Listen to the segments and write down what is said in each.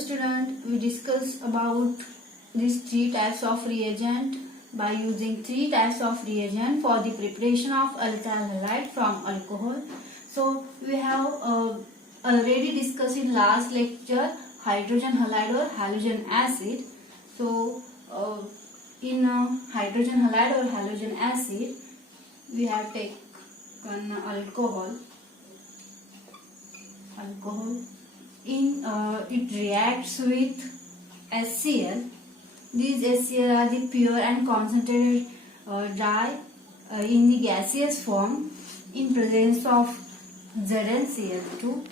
student, we discuss about these three types of reagent by using three types of reagent for the preparation of alkyl halide from alcohol. So we have already discussed in last lecture hydrogen halide or halogen acid. So in hydrogen halide or halogen acid, we have taken alcohol. It reacts with HCl. These HCl are the pure and concentrated dye in the gaseous form in presence of ZnCl2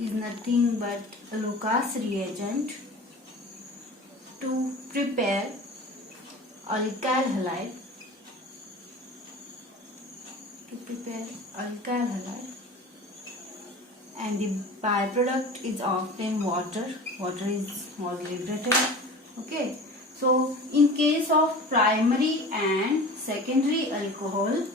is nothing but a Lucas reagent to prepare alkyl halide. And the byproduct is often water. Water was liberated. Okay. So in case of primary and secondary alcohol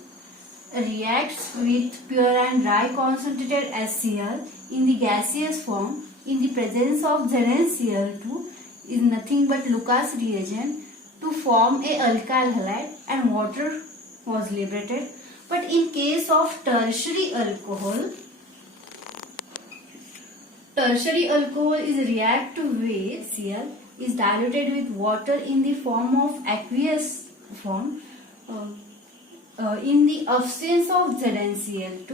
reacts with pure and dry concentrated HCl in the gaseous form in the presence of ZnCl2 is nothing but Lucas reagent to form a alkyl halide and water was liberated. But in case of tertiary alcohol is react with HCl is diluted with water in the form of aqueous form in the absence of ZnCl2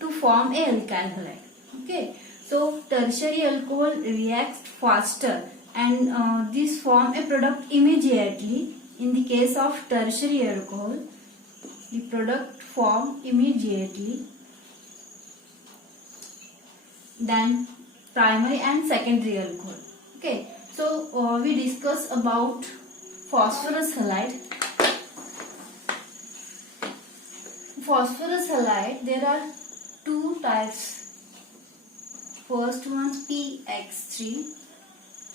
to form a alkyl halide. Okay, so tertiary alcohol reacts faster and this form a product immediately. In the case of tertiary alcohol, the product form immediately than primary and secondary alcohol. Okay, so we discuss about phosphorus halide. Phosphorus halide, there are two types. First one PX3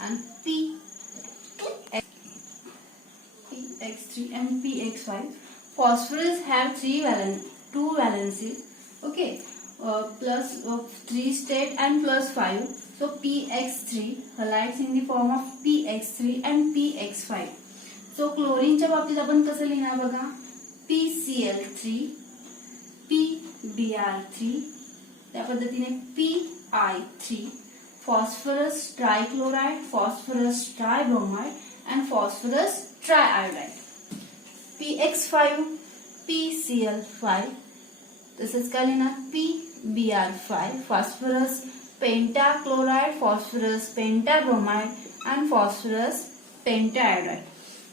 and PX3 and PX5. Phosphorus have two valencies. Okay. Plus 3 state and plus 5. So PX3 halides in the form of PX3 and PX5. So chlorine च्या बाबतीत आपण कसं लिहिणार बघा, PCl3 PBr3 त्या पद्धतीने PI3 phosphorus trichloride, phosphorus tribromide and phosphorus triiodide. PX5 PCl5 तसंच काय लिहिणार PBr5 phosphorus pentachloride, phosphorus pentabromide and phosphorus pentaiodide.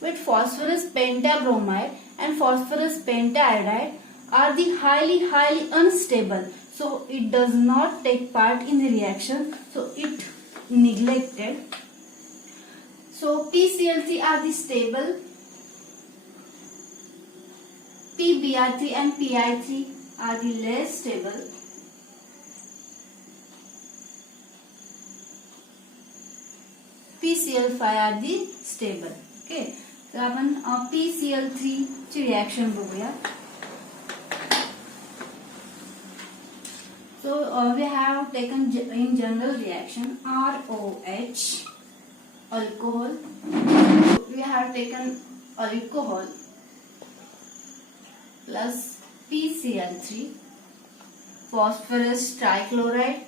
But phosphorus pentabromide and phosphorus pentaiodide are the highly unstable, so it does not take part in the reaction, so it neglected. So PCl3 are the stable, PBr3 and PI3 are the less stable. PCl5 are the stable. Okay, so आपण PCl3 ची reaction बघूया. So we have taken in general reaction ROH alcohol. We have taken alcohol plus PCl3 phosphorus trichloride.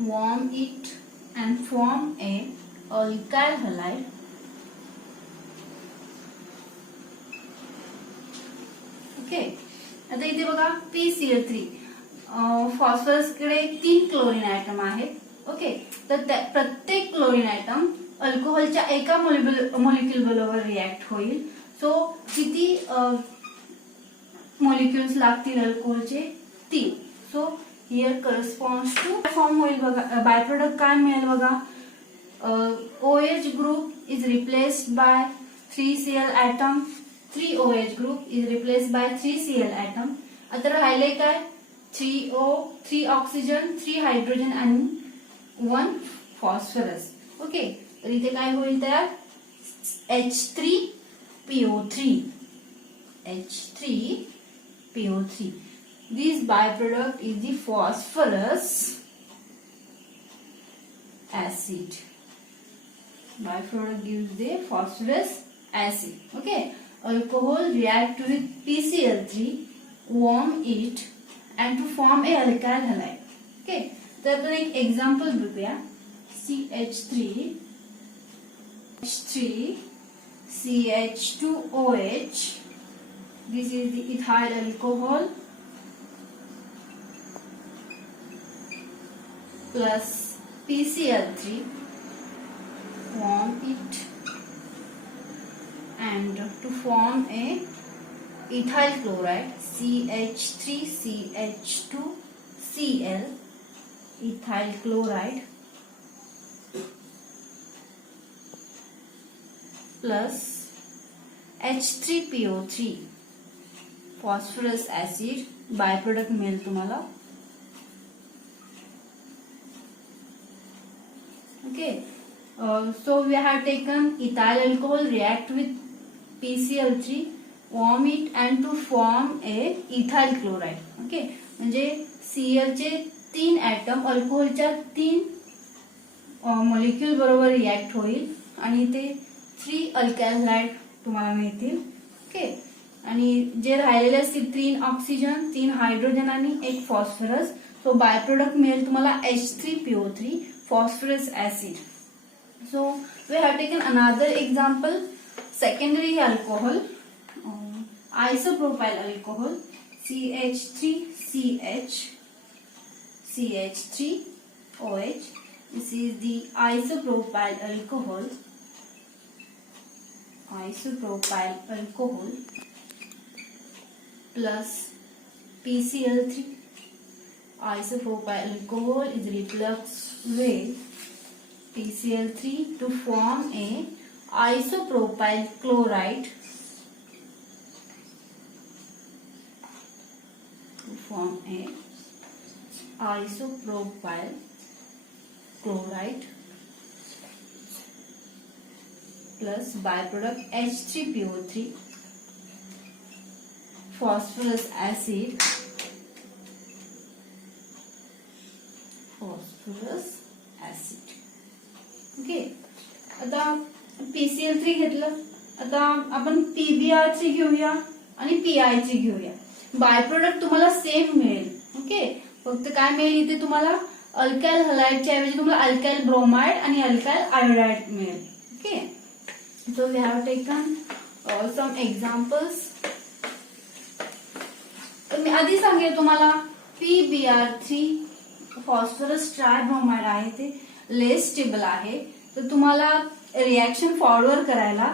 Warm it and form a alkyl halide. Okay. आता इथे बघा PCl3 phosphorus कडे 3 chlorine item आहेत. Okay, तर प्रत्येक chlorine item अल्कोहोलच्या एका molecule बरोबर react होईल. सो किती मॉलिक्युल्स लागतील अल्कोहोलचे 3. So here corresponds to form होईल बघा, बाय प्रोडक्ट काय मिळेल बघा, OH group is replaced by 3Cl atom. 3 OH group is replaced by 3Cl atom. आता राहिले काय 3O, 3 oxygen, 3 hydrogen आणि 1 phosphorus. ओके, तर इथे काय होईल तयार H3PO3. This byproduct is the phosphorus acid. Byproduct gives the phosphorus acid. Okay. Alcohol react with PCl3, warm it and to form a alkyl halide. Okay. तर आपण एक example बघूया. CH3 CH2OH. This is the ethyl alcohol plus PCl3, warm it and to form a ethyl chloride CH3CH2Cl, ethyl chloride plus H3PO3, phosphorus acid. By-product मिळेल तुम्हाला. Okay, so we have taken ethyl alcohol, react with PCl3, warm it and to form a ethyl chloride. Okay, म्हणजे Cl चे 3 atom अल्कोहोलच्या 3 molecule बरोबर react होईल आणि ते 3 alkyl halide तुम्हाला मिळतील. ओके, आणि जे राहिलेले असतील 3 ऑक्सिजन, 3 हायड्रोजन आणि 1 फॉस्फरस. सो बाय प्रोडक्ट मिळेल तुम्हाला H3PO3, phosphorus acid. So we have taken another example, secondary alcohol, isopropyl alcohol CH3CH3OH. This is the isopropyl alcohol plus PCl3. Isopropyl alcohol is reflux with PCl3 to form a isopropyl chloride. Plus byproduct H3PO3, phosphorus acid. Okay, आता PCl3 घेतलं. आता आपण PBr3 घेऊया आणि PI3 घेऊया. Byproduct तुम्हाला same मिळेल. Okay, फक्त काय मिळेल इथे तुम्हाला अल्काइल हलाइडच्या ऐवजी तुम्हाला अल्काइल ब्रोमाइड आणि अल्काइल आयोडाइड मिळेल. Okay, so we have taken some examples. तर मी आधी सांगेल तुम्हाला PBr3 फॉस्फरस ट्रायब्रोमाइड आहे, ते लेस स्टेबल आहे. तर तुम्हाला रिॲक्शन फॉरवर्ड करायला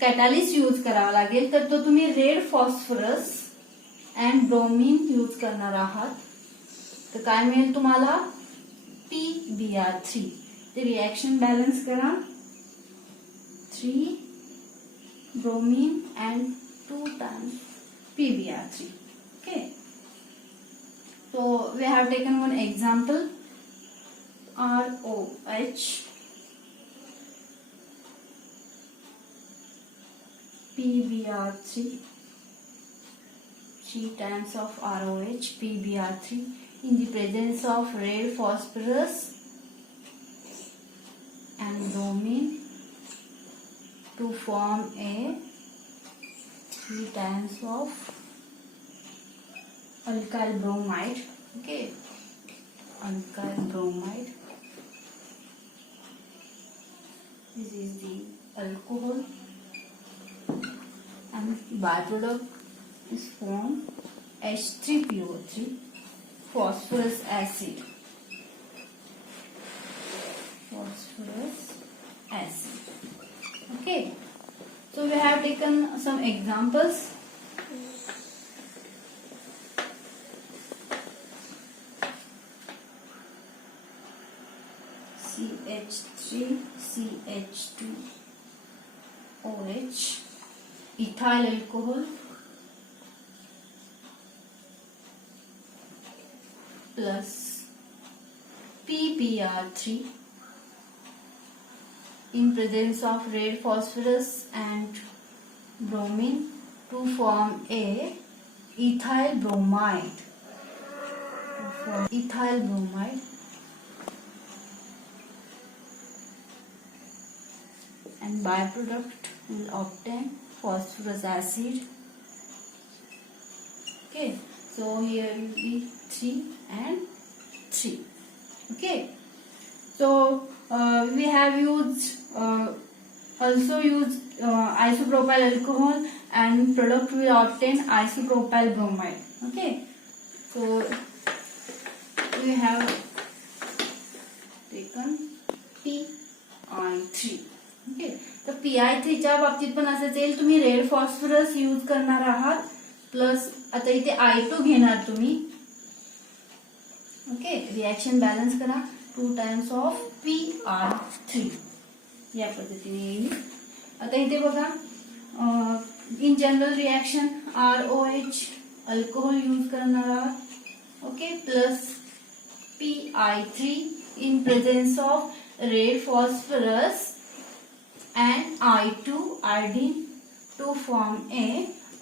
कॅटालिस्ट यूज करावा लागेल. तर तो तुम्ही red phosphorus and bromine use करणार आहात. तर काय मिळेल तुम्हाला PBr3. ते रिॲक्शन बॅलन्स करा. 3 bromine and 2 times PBr3. Okay, so we have taken one example, ROH, PBr3, 3 times of ROH, PBr3 in the presence of red phosphorus and bromine to form a 3 times of alkyl bromide. Okay, alkyl bromide. This is the alcohol and byproduct is formed H3PO3, phosphorus acid. Okay, so we have taken some examples. CH3CH2OH, ethyl alcohol plus PBr3 in presence of red phosphorus and bromine to form a ethyl bromide. and byproduct will obtain phosphorus acid. Okay, so here will be 3 and 3. Okay, so we have used also used isopropyl alcohol, and product will obtain isopropyl bromide. Okay, so we have taken PI3. Okay, तर PI3 च्या बाबतीत पण असंच येईल, तुम्ही red phosphorus use करणार आहात plus आता इथे I2 घेणार तुम्ही. ओके, रिएक्शन बॅलन्स करा 2 टाइम्स ऑफ PI3 या पद्धतीने येईल. आता इथे बघा in general reaction ROH alcohol use करणार आहात. Okay, plus PI3 in presence of red phosphorus and I2 iodine to form a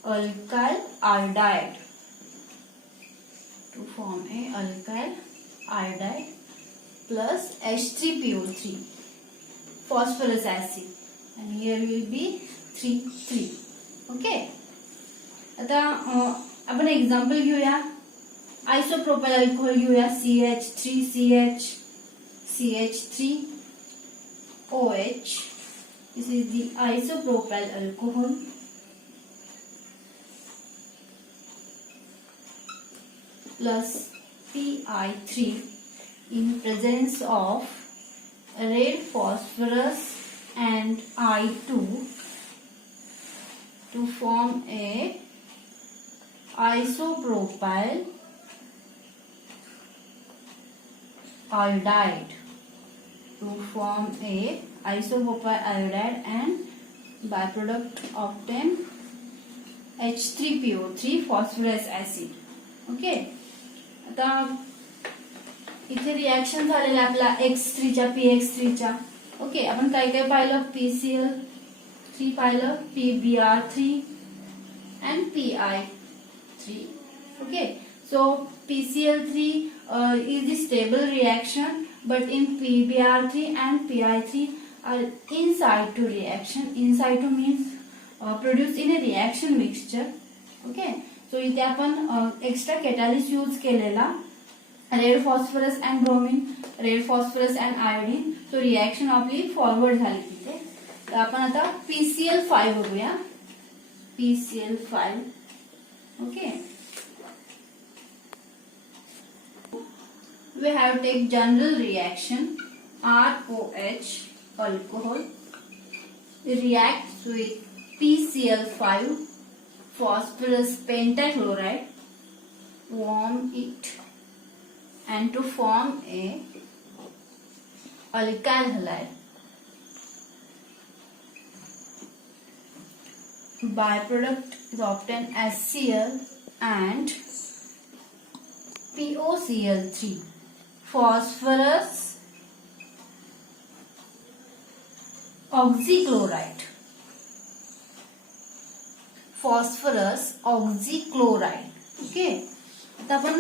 alkyl iodide. To form a alkyl iodide plus H3PO3 phosphorus acid, and here will be 3. Okay. आता आपण example घेऊया. आयसोप्रोपाइल alcohol घेऊया. CH3CH CH3OH. This is the isopropyl alcohol. Plus PI3 in presence of red phosphorus and I2 to form a isopropyl iodide. To form a isopropyl iodide and byproduct obtain H3PO3 phosphorus acid. Okay, आता इथे reaction झालेलं आपला X3 च्या PX3 च्या. Okay, आपण काय काय पाहिलं, PCl3 पाहिलं, PBr3 and PI3. Okay, so PCl3 is the stable reaction, but in PBr3 and PI3 are in situ reaction. In situ means produced in a reaction mixture. Okay, so इथे आपण extra catalyst use केलेला, red phosphorus and bromine, red phosphorus and iodine. So reaction आपली forward झाली तिथे. तर आपण आता PCl5 बघूया. PCl5. Okay, we have take general reaction. ROH alcohol reacts with PCl5 phosphorus pentachloride, warm it and to form a alkyl halide. Byproduct is obtained HCl and POCl3, phosphorus oxychloride. Phosphorus oxychloride. Okay, आता आपण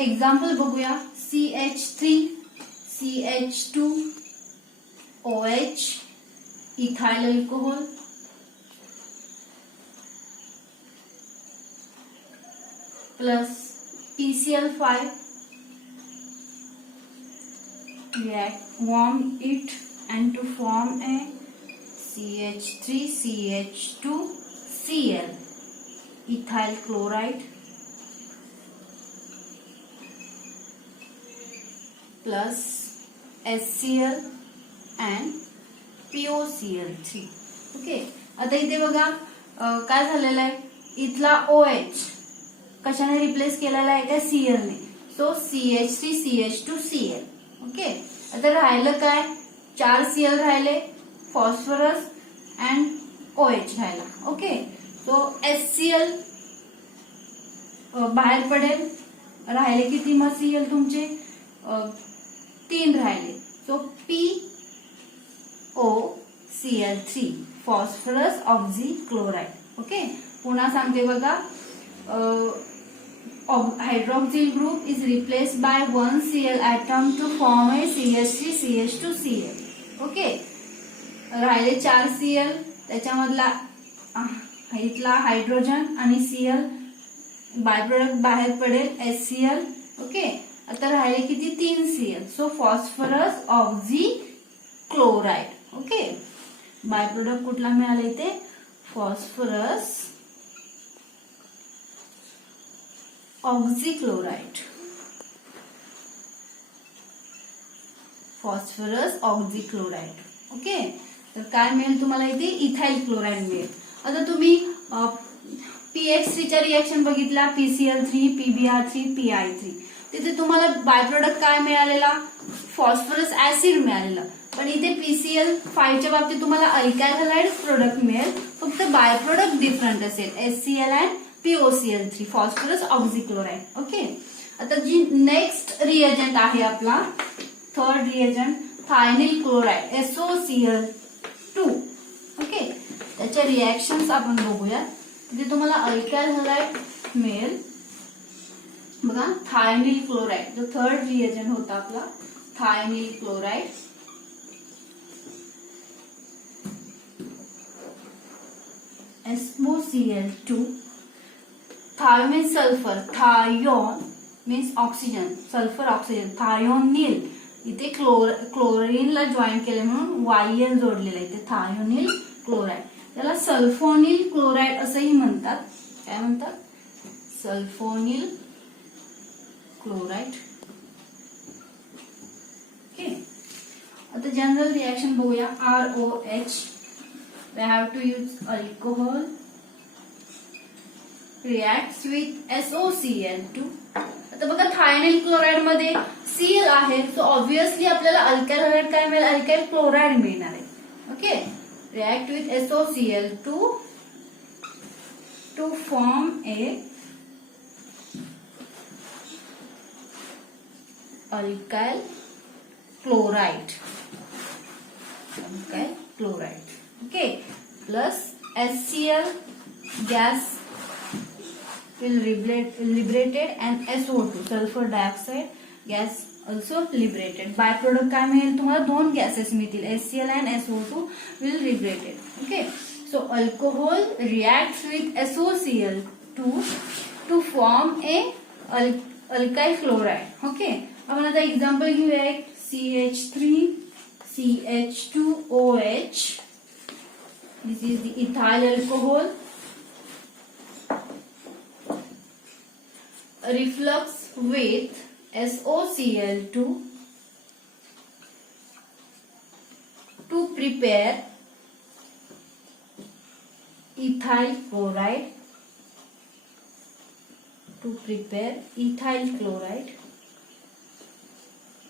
example बघूया. CH3 CH2OH ethyl alcohol plus PCl5 react, warm it and to form a CH3CH2Cl ethyl chloride plus HCl and POCl3. Okay, आता इथे बघा काय झालेलं आहे, इथला OH कशाने रिप्लेस केलेला आहे का, Cl ने. सो CH3CH2Cl. ओके, आता राहिलं काय, 4 Cl राहिले, फॉस्फरस अँड OH राहिला. ओके, सो HCl बाहेर पडेल, राहिले किती मग Cl तुमचे 3 राहिले. सो POCl3 फॉस्फरस ऑक्झिक्लोराइड. ओके, पुन्हा सांगते बघा, hydroxyl group is replaced by 1 Cl atom to form a CH3CH2Cl. Okay, राहिले 4 Cl, त्याच्यामधला इथला हायड्रोजन आणि Cl, बाय प्रोडक्ट बाहेर पडेल HCl. ओके, आता राहिले किती 3 Cl. So phosphorus oxychloride. Okay, by product कुठला मिळाला इथे, phosphorus oxychloride. Phosphorus oxychloride. Okay, तर काय मिळेल तुम्हाला इथे, इथाइल क्लोराइड मिळेल. आता तुम्ही PX3च्या रिएक्शन बघितल्या, PCl3, PBr3, PI3. तिथे तुम्हाला बाय प्रोडक्ट काय मिळालेला, फॉस्फरस ऍसिड मिळालेला. पण इथे PCl5च्या बाबतीत तुम्हाला अल्काइल हॅलाइड प्रोडक्ट मिळेल, फक्त बाय प्रोडक्ट डिफरंट असेल, HCl and POCl3, phosphorus oxychloride. Okay, आता जी नेक्स्ट रिएजंट आहे आपला third reagent, thionyl chloride, SOCl2. Okay, त्याच्या रिएक्शन्स आपण बघूया. तिथे तुम्हाला अल्काइल हॅलाइड मिळेल. बघा, थायनिल क्लोराइड जो थर्ड रिएजंट होता आपला, thionyl chloride. SOCl2. Thio means sulphur, thion means oxygen, sulphur oxygen, thionyl. इथे क्लोरीनला जॉईन केले म्हणून YL जोडलेला आहे, इथे थायोनिल क्लोराइड. त्याला सल्फोनिल क्लोराइड असंही म्हणतात. काय म्हणतात, सल्फोनिल क्लोराइड. ओके, आता जनरल रिएक्शन बघूया. ROH, we have to use alcohol, reacts with SOCl2. आता बघा, थायनिल क्लोराइड मध्ये Cl आहे, सो ऑब्विसली आपल्याला अल्काइल हॅलाइड काय मिळेल, अल्काइल क्लोराइड मिळणार आहे. Okay, react with SOCl2 to form a alkyl chloride. Alkyl chloride. Okay, plus HCl gas will liberated and SO2 sulfur dioxide gas also liberated. By product काय मिळेल तुम्हाला, दोन gases मिळतील, HCl and SO2 will liberated. Okay, so alcohol reacts with SOCl2 to form a alkyl chloride. Okay, आपण आता example घेऊया एक, CH3 CH2OH. This is the ethyl alcohol. Reflux with SOCl2 to prepare ethyl chloride. To prepare ethyl chloride.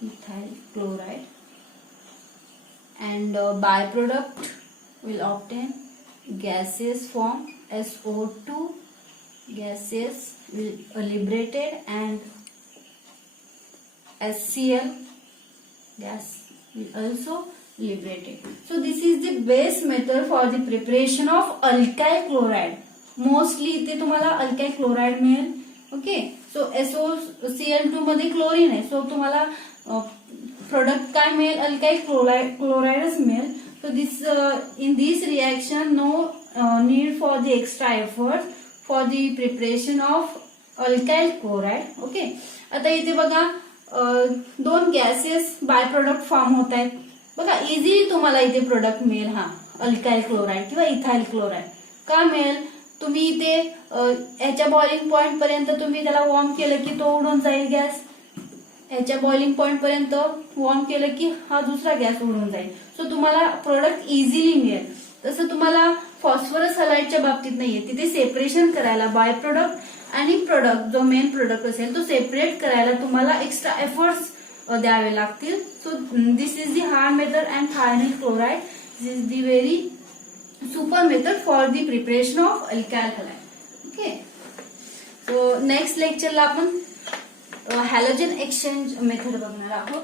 Ethyl chloride. And byproduct will obtain gaseous form, SO2 gases will liberated and HCl gas will also liberated. So this is the best method for the preparation of alkyl chloride. Mostly इथे तुम्हाला alkyl chloride मिळेल. Okay, सो SOCl2 मध्ये chlorine आहे, सो तुम्हाला product काय मिळेल, alkyl क्लोराइडच मिळेल. So this in this reaction no need for the extra effort for the preparation of alkyl chloride. Okay, आता इथे बघा दोन गॅसेस बाय प्रोडक्ट फॉर्म होत आहेत. बघा, इझिली तुम्हाला इथे प्रोडक्ट मिळेल, हा अल्काइल क्लोराइड किंवा इथाइल क्लोराइड. का मिळेल, तुम्ही इथे ह्याच्या बॉइलिंग पॉइंट पर्यंत तुम्ही त्याला वॉर्म केलं की तो उडून जाईल गॅस. ह्याच्या बॉइलिंग पॉइंट पर्यंत वॉर्म केलं की हा दुसरा गॅस उडून जाईल. सो तुम्हाला प्रोडक्ट इझिली मिळेल. तसं तुम्हाला फॉस्फरस हॅलाइडच्या बाबतीत नाहीये, तिथे सेपरेशन करायला बाय प्रोडक्ट आणि प्रोडक्ट जो मेन प्रोडक्ट असेल तो सेपरेट करायला तुम्हाला एक्स्ट्रा एफर्ट्स द्यावे लागतील. So this is the hard method and thionyl chloride. This is the very super method for the preparation of alkyl halide. Okay, so next लेक्चरला आपण हॅलोजन एक्सचेंज मेथड बघणार आहोत.